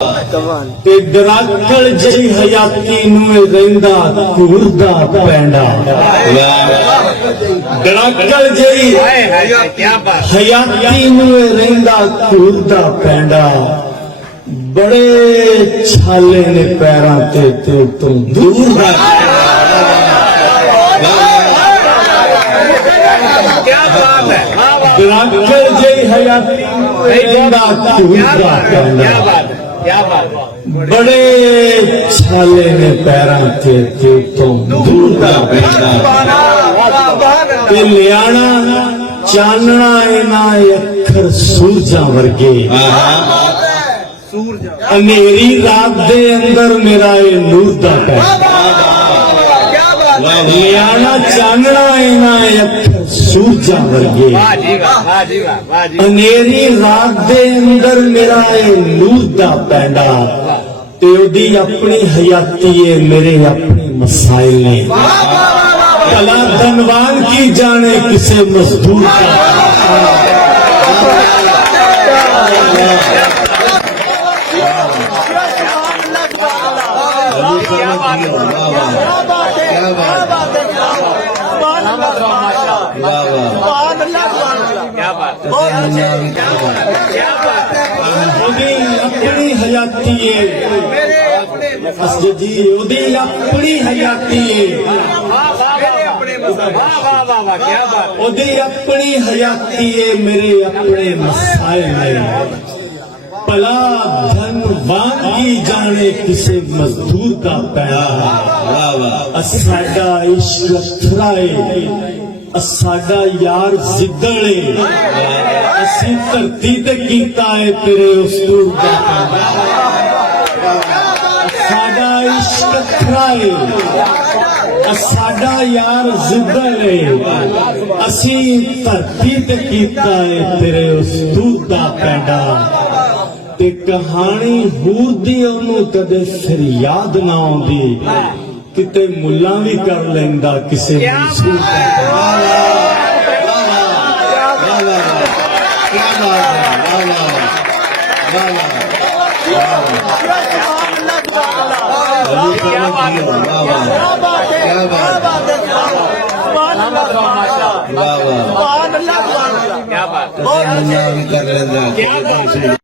ते दराकल जी हयाती नूं रहिंदा घूरदा पैंडा। दराकल जी हयाती नूं रहिंदा घूरदा पैंडा। बड़े छाले ने पैरां ते तुम दूर दा। दराकल जी हयाती नूं रहिंदा घूरदा पैंडा। बड़े छाले ने पैरां ते तुम दूर दा पैंदा। ते लियाना चानना इना अखर सूरजां वर्गे। अंधेरी रात दे अंदर मेरा ये नूर दा पैंदा। लियाना चानना इना अखर सूरजां वर्गे। अंधेरी रात दे अंदर मेरा ये नूर दा पैंदा। ते ओदी अपनी हयाती है मेरे अपने मसाइल ने। भला धनवान की जाने किसे मजदूर का। अपनी हयाती है जी, ओदी अपनी हयाती है। ओदी अपनी हयाती है मेरे अपने मसाइल है। भला धनवान की जाने किसे मजदूर का पैंडा। साडा इश्क लथरा है, साडा यार जिद्दड़ है। असी धरती ते कीता है तेरे उसूल का पैंडा। साडा इश्क लथरा है, साडा यार जिद्दड़ है। असी धरती ते कीता है तेरे उसूल का पैंडा। ते कहानी हूर दी ओनू कदे फिर याद ना आउंदी। किते मुल्ला भी कर लेंदा किसे मंसूर दा क्या बात है।